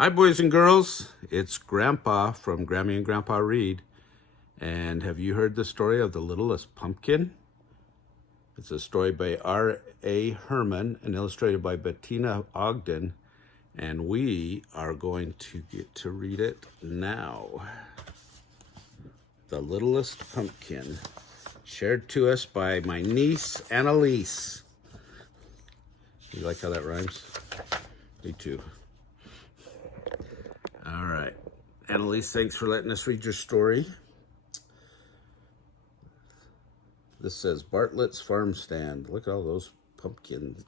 Hi, boys and girls. It's Grandpa from Grammy and Grandpa Read. And have you heard the story of the Littlest Pumpkin? It's a story by R.A. Herman and illustrated by Betina Ogden. And we are going to get to read it now. The Littlest Pumpkin, shared to us by my niece, Annalise. You like how that rhymes? Me too. All right. Annalise, thanks for letting us read your story. This says Bartlett's Farm Stand. Look at all those pumpkins.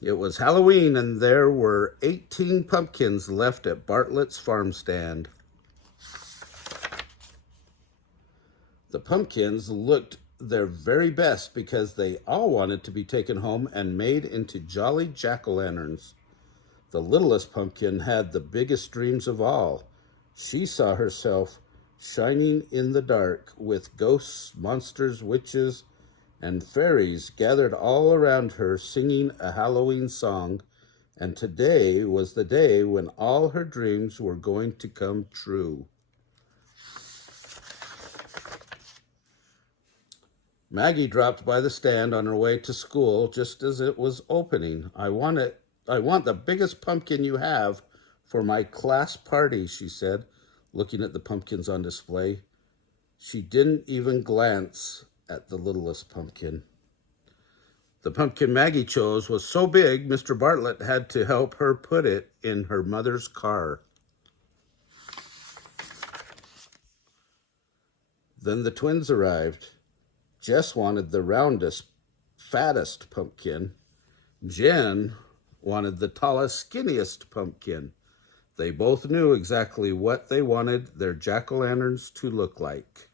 It was Halloween and there were 18 pumpkins left at Bartlett's Farm Stand. The pumpkins looked their very best because they all wanted to be taken home and made into jolly jack-o'-lanterns. The littlest pumpkin had the biggest dreams of all. She saw herself shining in the dark with ghosts, monsters, witches, and fairies gathered all around her singing a Halloween song, and today was the day when all her dreams were going to come true. Maggie dropped by the stand on her way to school just as it was opening. I want the biggest pumpkin you have for my class party, she said, looking at the pumpkins on display. She didn't even glance at the littlest pumpkin. The pumpkin Maggie chose was so big, Mr. Bartlett had to help her put it in her mother's car. Then the twins arrived. Jess wanted the roundest, fattest pumpkin. Jen wanted the tallest, skinniest pumpkin. They both knew exactly what they wanted their jack-o'-lanterns to look like.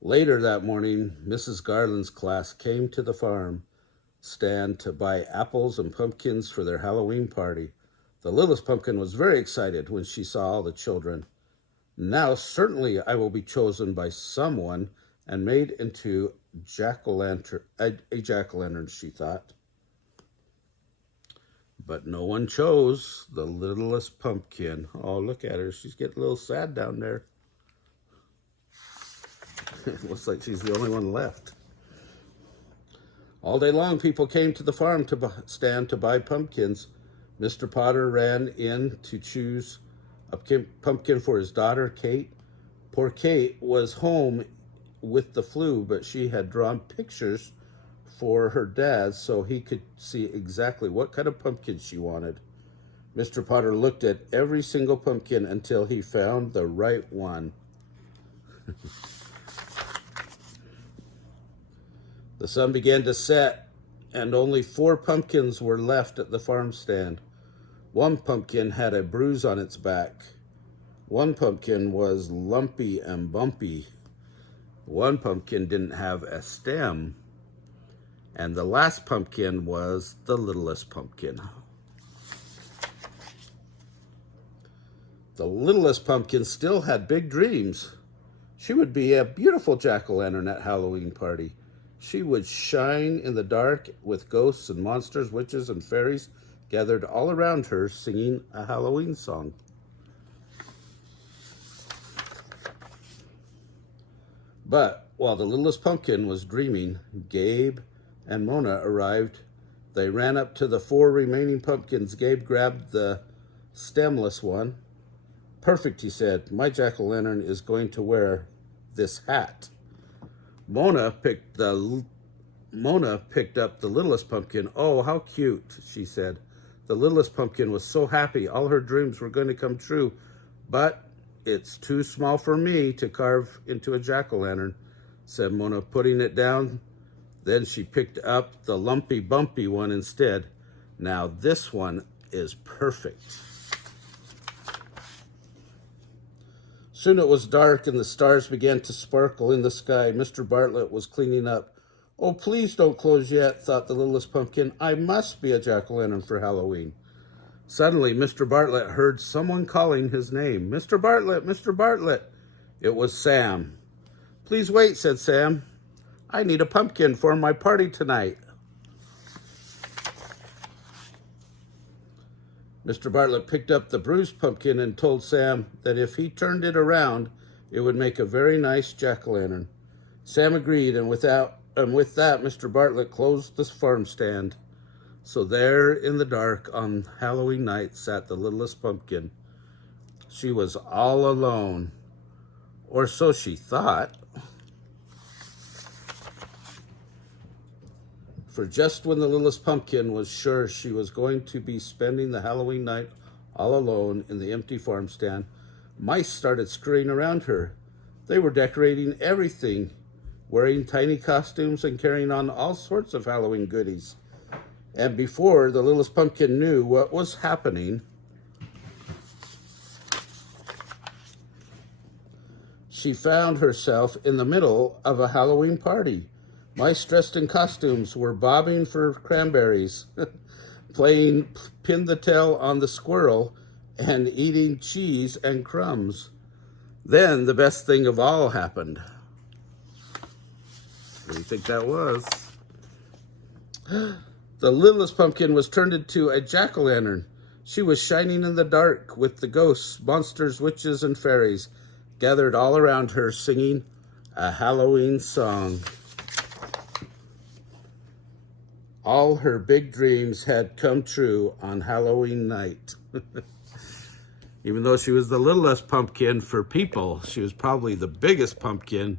Later that morning, Mrs. Garland's class came to the farm stand to buy apples and pumpkins for their Halloween party. The littlest pumpkin was very excited when she saw all the children. Now, certainly I will be chosen by someone and made into a jack-o'-lantern, she thought. But no one chose the littlest pumpkin. Oh, look at her. She's getting a little sad down there. It looks like she's the only one left. All day long, people came to the farm stand to buy pumpkins. Mr. Potter ran in to choose a pumpkin for his daughter, Kate. Poor Kate was home with the flu, but she had drawn pictures for her dad so he could see exactly what kind of pumpkin she wanted. Mr. Potter looked at every single pumpkin until he found the right one. The sun began to set, and only 4 pumpkins were left at the farm stand. One pumpkin had a bruise on its back. One pumpkin was lumpy and bumpy. One pumpkin didn't have a stem. And the last pumpkin was the littlest pumpkin. The littlest pumpkin still had big dreams. She would be a beautiful jack-o'-lantern at Halloween party. She would shine in the dark with ghosts and monsters, witches, and fairies gathered all around her singing a Halloween song. But while the littlest pumpkin was dreaming, Gabe and Mona arrived. They ran up to the 4 remaining pumpkins. Gabe grabbed the stemless one. Perfect, he said. My jack-o'-lantern is going to wear this hat. Mona picked up the littlest pumpkin. Oh, how cute, she said. The littlest pumpkin was so happy. All her dreams were going to come true. But it's too small for me to carve into a jack-o'-lantern, said Mona, putting it down. Then she picked up the lumpy, bumpy one instead. Now this one is perfect. Soon it was dark and the stars began to sparkle in the sky. Mr. Bartlett was cleaning up. Oh, please don't close yet, thought the littlest pumpkin. I must be a jack-o'-lantern for Halloween. Suddenly, Mr. Bartlett heard someone calling his name. Mr. Bartlett, Mr. Bartlett. It was Sam. Please wait, said Sam. I need a pumpkin for my party tonight. Mr. Bartlett picked up the bruised pumpkin and told Sam that if he turned it around, it would make a very nice jack-o'-lantern. Sam agreed, and with that, Mr. Bartlett closed the farm stand. So there in the dark on Halloween night sat the littlest pumpkin. She was all alone, or so she thought. For just when the littlest pumpkin was sure she was going to be spending the Halloween night all alone in the empty farm stand, mice started scurrying around her. They were decorating everything, wearing tiny costumes and carrying on all sorts of Halloween goodies. And before the littlest pumpkin knew what was happening, she found herself in the middle of a Halloween party. Mice dressed in costumes were bobbing for cranberries, playing pin the tail on the squirrel, and eating cheese and crumbs. Then the best thing of all happened. What do you think that was? The littlest pumpkin was turned into a jack-o'-lantern. She was shining in the dark with the ghosts, monsters, witches, and fairies gathered all around her singing a Halloween song. All her big dreams had come true on Halloween night. Even though she was the littlest pumpkin for people, she was probably the biggest pumpkin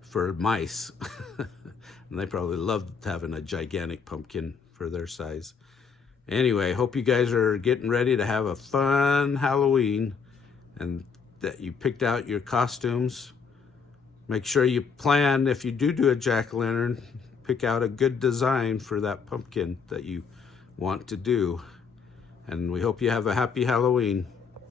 for mice. And they probably loved having a gigantic pumpkin for their size. Anyway, hope you guys are getting ready to have a fun Halloween and that you picked out your costumes. Make sure you plan, if you do a jack-o'-lantern, pick out a good design for that pumpkin that you want to do. And we hope you have a happy Halloween.